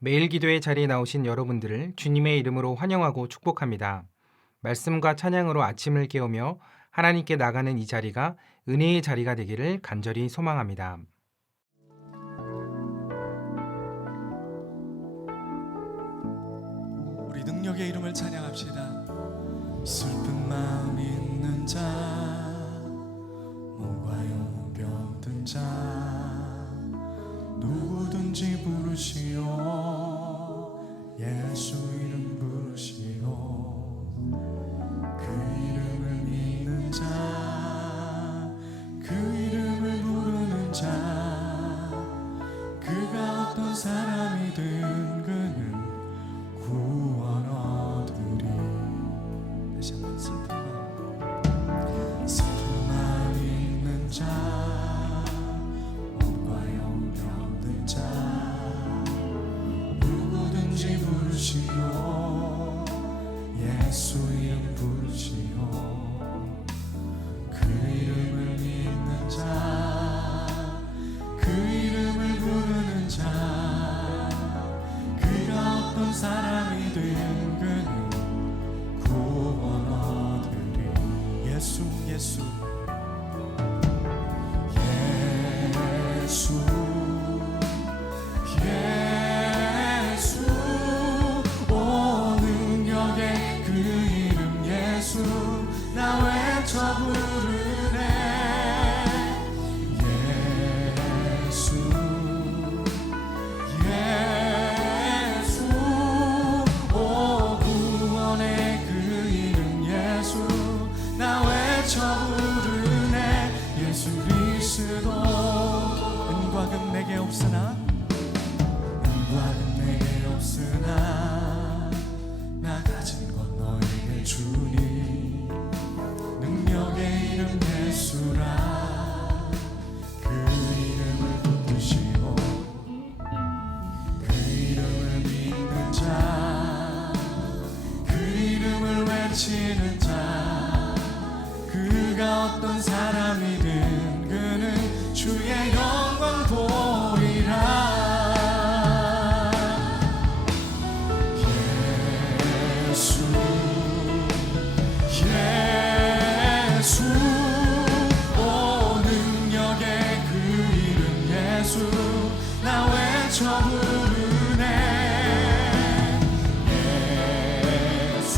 매일 기도의 자리에 나오신 여러분들을 주님의 이름으로 환영하고 축복합니다. 말씀과 찬양으로 아침을 깨우며 하나님께 나가는 이 자리가 은혜의 자리가 되기를 간절히 소망합니다. 우리 능력의 이름을 찬양합시다. 슬픈 마음 있는 자, 몸과 영혼 병든 자, 누구든지 부르시오. 예수 이름 부르시오. 그 이름을 믿는 자, 그 이름을 부르는 자, 그가 어떤 사람이든 그는 구원 얻으리. 다시 한번 슬픈 마음 있는 자, 몸과 영혼 병든 자, 누구든지 부르시오. 예수 이름 부르시오. 그 이름을 믿는 자, 그 이름을 부르는 자, 그가 어떤 사람이든 그는 구원 얻으리. 예수 예수 예수 예수, 오 능력의 그 이름 예수, 나 외쳐 부르네. 예수 예수, 오 구원의 그 이름 예수, 나 외쳐 부르네. 예수 그리스도. 은과 금 내게 없으나, 은과 금 내게 없으나, 나 가진 건 너에게 주니. 능력의 이름 예수라. 그 이름을 붙드시고, 그 이름을 믿는 자, 그 이름을 외치는 자, 그가 어떤 사람이든 그는 주의 영광 보리라. 예수 예수, 오 능력의 그 이름 예수, 나 외쳐 부르네. 예수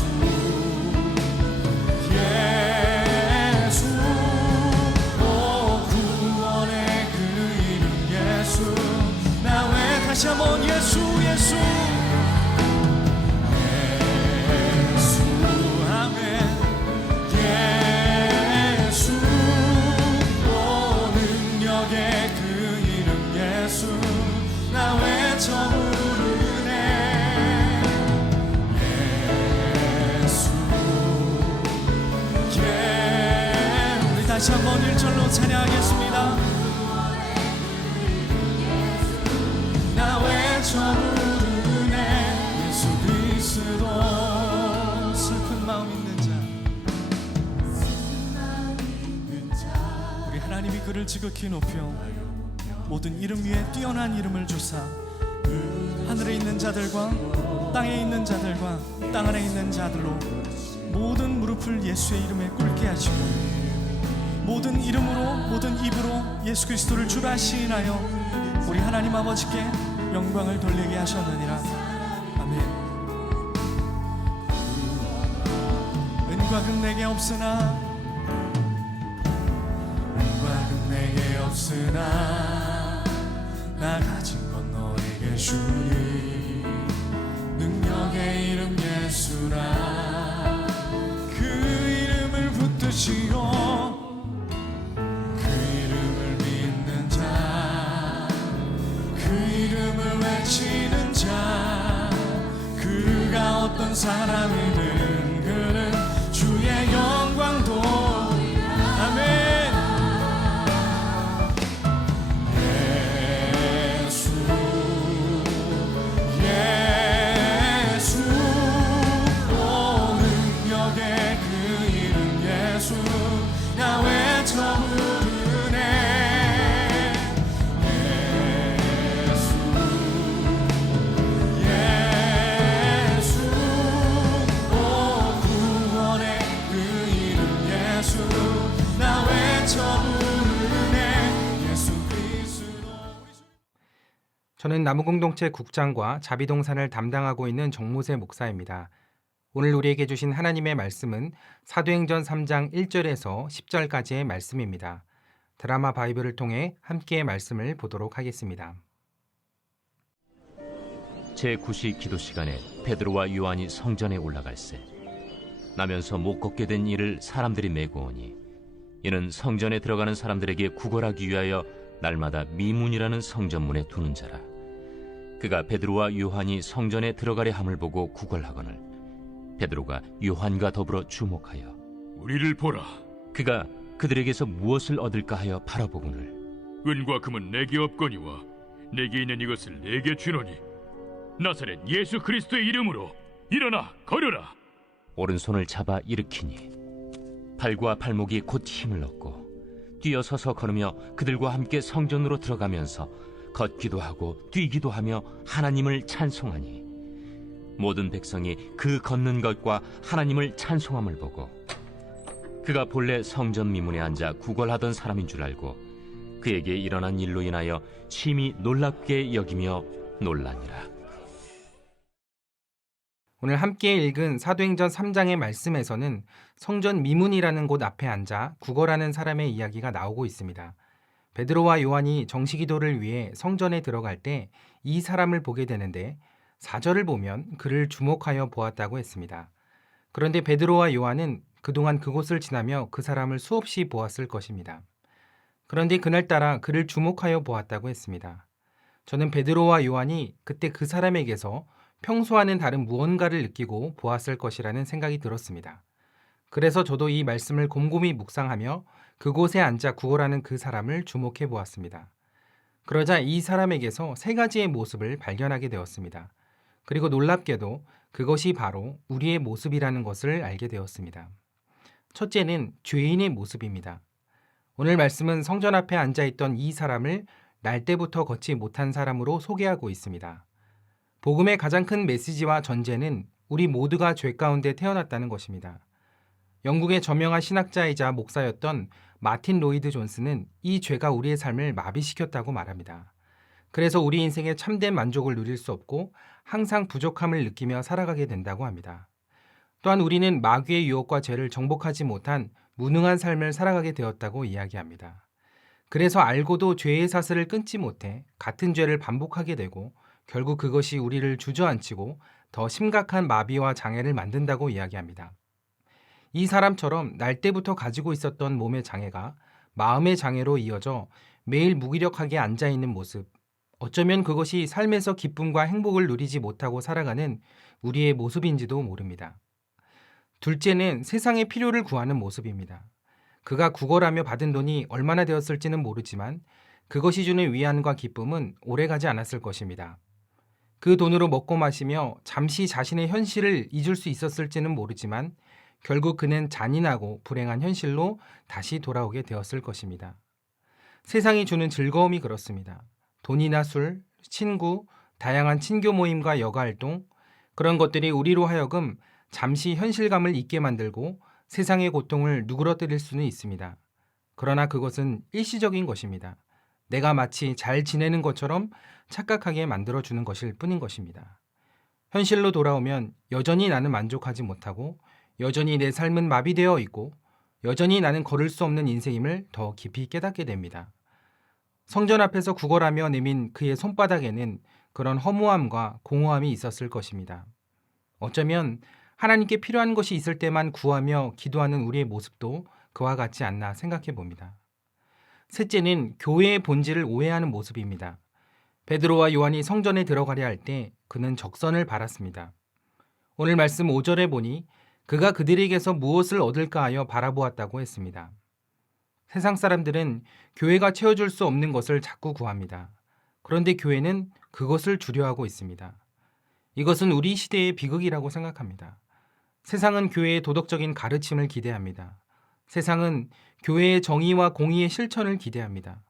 예수, 오 구원의 그 이름 예수, 나 왜 다시 한번 예수 예수 예수, 아멘. 예수, 오 능력의 그 이름 예수, 나 외쳐 부르네. 예수 예, 우리 다시 한번 1절로 찬양하겠습니다. 나 외쳐 부르네. 예수 그리스도. 슬픈 마음 있는 자, 우리 하나님이 그를 지극히 높여 모든 이름 위에 뛰어난 이름을 주사 하늘에 있는 자들과 땅에 있는 자들과 땅 안에 있는 자들로 모든 무릎을 예수의 이름에 꿇게 하시고 모든 이름으로 모든 입으로 예수 그리스도를 주라 시인하여 우리 하나님 아버지께 영광을 돌리게 하셨느니라. 아멘. 은과 금 내게 없으나, 은과 금 내게 없으나, 나 가진 건 너에게 주니. 능력의 이름 예수라. 그 이름을 붙드시고, 그 이름을 믿는 자, 그 이름을 외치는 자, 그가 어떤 사람이든 그는 주의 영광도. 아멘. 예수 예수, 오 능력의 그 이름 예수, 나 외쳐 부르네. 예수 저는 나무공동체 국장과 자비동산을 담당하고 있는 정모세 목사입니다. 오늘 우리에게 주신 하나님의 말씀은 사도행전 3장 1절에서 10절까지의 말씀입니다. 드라마 바이블을 통해 함께 말씀을 보도록 하겠습니다. 제9시 기도 시간에 베드로와 요한이 성전에 올라갈새 나면서 못 걷게 된 이를 사람들이 메고 오니 이는 성전에 들어가는 사람들에게 구걸하기 위하여 날마다 미문이라는 성전문에 두는 자라. 그가 베드로와 요한이 성전에 들어가려 함을 보고 구걸하거늘 베드로가 요한과 더불어 주목하여 우리를 보라. 그가 그들에게서 무엇을 얻을까 하여 바라보거늘 은과 금은 내게 없거니와 내게 있는 이것을 내게 주노니 나사렛 예수 그리스도의 이름으로 일어나 걸으라. 오른손을 잡아 일으키니 발과 발목이 곧 힘을 얻고 뛰어서서 걸으며 그들과 함께 성전으로 들어가면서 걷기도 하고 뛰기도 하며 하나님을 찬송하니 모든 백성이 그 걷는 것과 하나님을 찬송함을 보고 그가 본래 성전 미문에 앉아 구걸하던 사람인 줄 알고 그에게 일어난 일로 인하여 심히 놀랍게 여기며 놀라니라. 오늘 함께 읽은 사도행전 3장의 말씀에서는 성전 미문이라는 곳 앞에 앉아 구걸하는 사람의 이야기가 나오고 있습니다. 베드로와 요한이 정시기도를 위해 성전에 들어갈 때 이 사람을 보게 되는데 4절을 보면 그를 주목하여 보았다고 했습니다. 그런데 베드로와 요한은 그동안 그곳을 지나며 그 사람을 수없이 보았을 것입니다. 그런데 그날따라 그를 주목하여 보았다고 했습니다. 저는 베드로와 요한이 그때 그 사람에게서 평소와는 다른 무언가를 느끼고 보았을 것이라는 생각이 들었습니다. 그래서 저도 이 말씀을 곰곰이 묵상하며 그곳에 앉아 구걸하는 그 사람을 주목해 보았습니다. 그러자 이 사람에게서 세 가지의 모습을 발견하게 되었습니다. 그리고 놀랍게도 그것이 바로 우리의 모습이라는 것을 알게 되었습니다. 첫째는 죄인의 모습입니다. 오늘 말씀은 성전 앞에 앉아있던 이 사람을 날 때부터 걷지 못한 사람으로 소개하고 있습니다. 복음의 가장 큰 메시지와 전제는 우리 모두가 죄 가운데 태어났다는 것입니다. 영국의 저명한 신학자이자 목사였던 마틴 로이드 존스는 이 죄가 우리의 삶을 마비시켰다고 말합니다. 그래서 우리 인생에 참된 만족을 누릴 수 없고 항상 부족함을 느끼며 살아가게 된다고 합니다. 또한 우리는 마귀의 유혹과 죄를 정복하지 못한 무능한 삶을 살아가게 되었다고 이야기합니다. 그래서 알고도 죄의 사슬을 끊지 못해 같은 죄를 반복하게 되고 결국 그것이 우리를 주저앉히고 더 심각한 마비와 장애를 만든다고 이야기합니다. 이 사람처럼 날 때부터 가지고 있었던 몸의 장애가 마음의 장애로 이어져 매일 무기력하게 앉아있는 모습, 어쩌면 그것이 삶에서 기쁨과 행복을 누리지 못하고 살아가는 우리의 모습인지도 모릅니다. 둘째는 세상의 필요를 구하는 모습입니다. 그가 구걸하며 받은 돈이 얼마나 되었을지는 모르지만 그것이 주는 위안과 기쁨은 오래가지 않았을 것입니다. 그 돈으로 먹고 마시며 잠시 자신의 현실을 잊을 수 있었을지는 모르지만 결국 그는 잔인하고 불행한 현실로 다시 돌아오게 되었을 것입니다. 세상이 주는 즐거움이 그렇습니다. 돈이나 술, 친구, 다양한 친교 모임과 여가활동, 그런 것들이 우리로 하여금 잠시 현실감을 잊게 만들고 세상의 고통을 누그러뜨릴 수는 있습니다. 그러나 그것은 일시적인 것입니다. 내가 마치 잘 지내는 것처럼 착각하게 만들어주는 것일 뿐인 것입니다. 현실로 돌아오면 여전히 나는 만족하지 못하고 여전히 내 삶은 마비되어 있고 여전히 나는 걸을 수 없는 인생임을 더 깊이 깨닫게 됩니다. 성전 앞에서 구걸하며 내민 그의 손바닥에는 그런 허무함과 공허함이 있었을 것입니다. 어쩌면 하나님께 필요한 것이 있을 때만 구하며 기도하는 우리의 모습도 그와 같지 않나 생각해 봅니다. 셋째는 교회의 본질을 오해하는 모습입니다. 베드로와 요한이 성전에 들어가려 할 때 그는 적선을 바랐습니다. 오늘 말씀 5절에 보니 그가 그들에게서 무엇을 얻을까 하여 바라보았다고 했습니다. 세상 사람들은 교회가 채워줄 수 없는 것을 자꾸 구합니다. 그런데 교회는 그것을 주려 하고 있습니다. 이것은 우리 시대의 비극이라고 생각합니다. 세상은 교회의 도덕적인 가르침을 기대합니다. 세상은 교회의 정의와 공의의 실천을 기대합니다.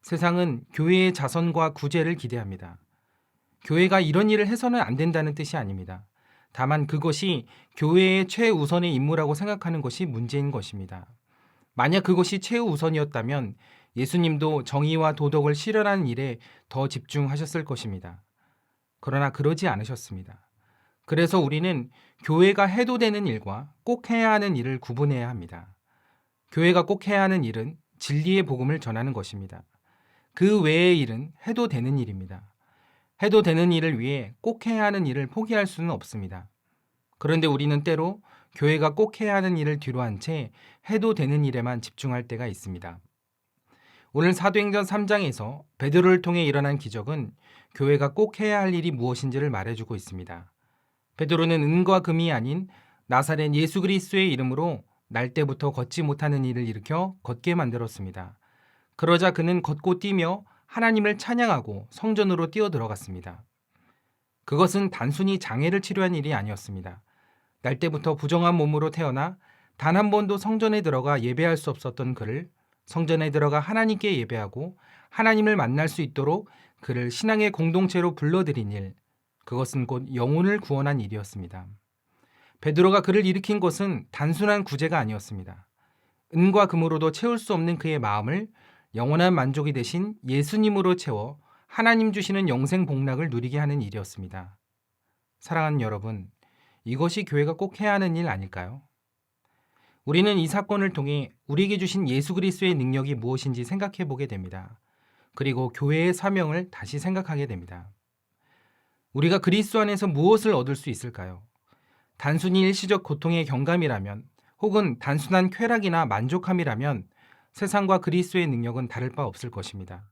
세상은 교회의 자선과 구제를 기대합니다. 교회가 이런 일을 해서는 안 된다는 뜻이 아닙니다. 다만 그것이 교회의 최우선의 임무라고 생각하는 것이 문제인 것입니다. 만약 그것이 최우선이었다면 예수님도 정의와 도덕을 실현하는 일에 더 집중하셨을 것입니다. 그러나 그러지 않으셨습니다. 그래서 우리는 교회가 해도 되는 일과 꼭 해야 하는 일을 구분해야 합니다. 교회가 꼭 해야 하는 일은 진리의 복음을 전하는 것입니다. 그 외의 일은 해도 되는 일입니다. 해도 되는 일을 위해 꼭 해야 하는 일을 포기할 수는 없습니다. 그런데 우리는 때로 교회가 꼭 해야 하는 일을 뒤로 한 채 해도 되는 일에만 집중할 때가 있습니다. 오늘 사도행전 3장에서 베드로를 통해 일어난 기적은 교회가 꼭 해야 할 일이 무엇인지를 말해주고 있습니다. 베드로는 은과 금이 아닌 나사렛 예수 그리스도의 이름으로 날 때부터 걷지 못하는 이를 일으켜 걷게 만들었습니다. 그러자 그는 걷고 뛰며 하나님을 찬양하고 성전으로 뛰어들어갔습니다. 그것은 단순히 장애를 치료한 일이 아니었습니다. 날 때부터 부정한 몸으로 태어나 단 한 번도 성전에 들어가 예배할 수 없었던 그를 성전에 들어가 하나님께 예배하고 하나님을 만날 수 있도록 그를 신앙의 공동체로 불러들인 일, 그것은 곧 영혼을 구원한 일이었습니다. 베드로가 그를 일으킨 것은 단순한 구제가 아니었습니다. 은과 금으로도 채울 수 없는 그의 마음을 영원한 만족이 되신 예수님으로 채워 하나님 주시는 영생 복락을 누리게 하는 일이었습니다. 사랑하는 여러분, 이것이 교회가 꼭 해야 하는 일 아닐까요? 우리는 이 사건을 통해 우리에게 주신 예수 그리스도의 능력이 무엇인지 생각해 보게 됩니다. 그리고 교회의 사명을 다시 생각하게 됩니다. 우리가 그리스도 안에서 무엇을 얻을 수 있을까요? 단순히 일시적 고통의 경감이라면 혹은 단순한 쾌락이나 만족함이라면 세상과 그리스도의 능력은 다를 바 없을 것입니다.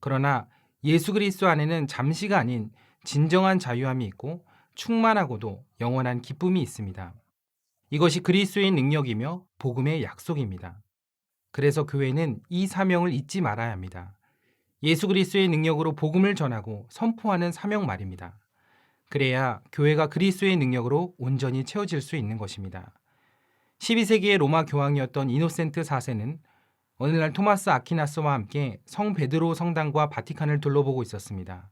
그러나 예수 그리스도 안에는 잠시가 아닌 진정한 자유함이 있고 충만하고도 영원한 기쁨이 있습니다. 이것이 그리스도의 능력이며 복음의 약속입니다. 그래서 교회는 이 사명을 잊지 말아야 합니다. 예수 그리스도의 능력으로 복음을 전하고 선포하는 사명 말입니다. 그래야 교회가 그리스도의 능력으로 온전히 채워질 수 있는 것입니다. 12세기의 로마 교황이었던 이노센트 4세는 어느 날 토마스 아퀴나스와 함께 성 베드로 성당과 바티칸을 둘러보고 있었습니다.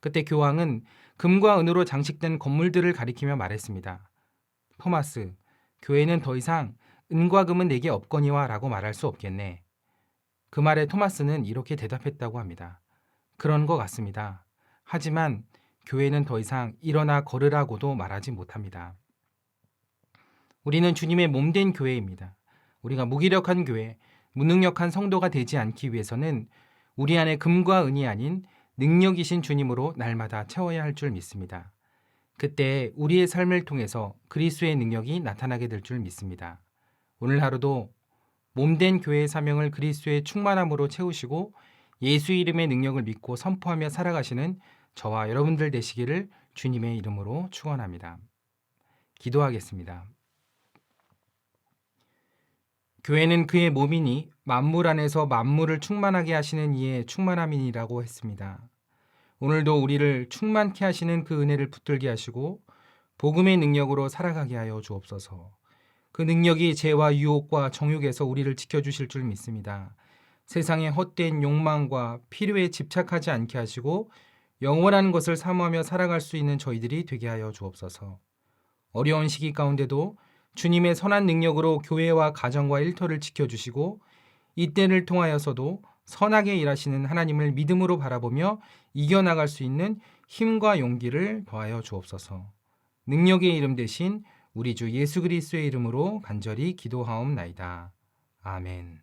그때 교황은 금과 은으로 장식된 건물들을 가리키며 말했습니다. 토마스, 교회는 더 이상 은과 금은 내게 없거니와 라고 말할 수 없겠네. 그 말에 토마스는 이렇게 대답했다고 합니다. 그런 것 같습니다. 하지만 교회는 더 이상 일어나 걸으라고도 말하지 못합니다. 우리는 주님의 몸된 교회입니다. 우리가 무기력한 교회, 무능력한 성도가 되지 않기 위해서는 우리 안에 금과 은이 아닌 능력이신 주님으로 날마다 채워야 할 줄 믿습니다. 그때 우리의 삶을 통해서 그리스도의 능력이 나타나게 될 줄 믿습니다. 오늘 하루도 몸된 교회의 사명을 그리스도의 충만함으로 채우시고 예수 이름의 능력을 믿고 선포하며 살아가시는 저와 여러분들 되시기를 주님의 이름으로 축원합니다. 기도하겠습니다. 교회는 그의 몸이니 만물 안에서 만물을 충만하게 하시는 이의 충만함이니라고 했습니다. 오늘도 우리를 충만케 하시는 그 은혜를 붙들게 하시고 복음의 능력으로 살아가게 하여 주옵소서. 그 능력이 죄와 유혹과 정욕에서 우리를 지켜주실 줄 믿습니다. 세상의 헛된 욕망과 필요에 집착하지 않게 하시고 영원한 것을 사모하며 살아갈 수 있는 저희들이 되게 하여 주옵소서. 어려운 시기 가운데도 주님의 선한 능력으로 교회와 가정과 일터를 지켜주시고 이때를 통하여서도 선하게 일하시는 하나님을 믿음으로 바라보며 이겨나갈 수 있는 힘과 용기를 더하여 주옵소서. 능력의 이름 대신 우리 주 예수 그리스도의 이름으로 간절히 기도하옵나이다. 아멘.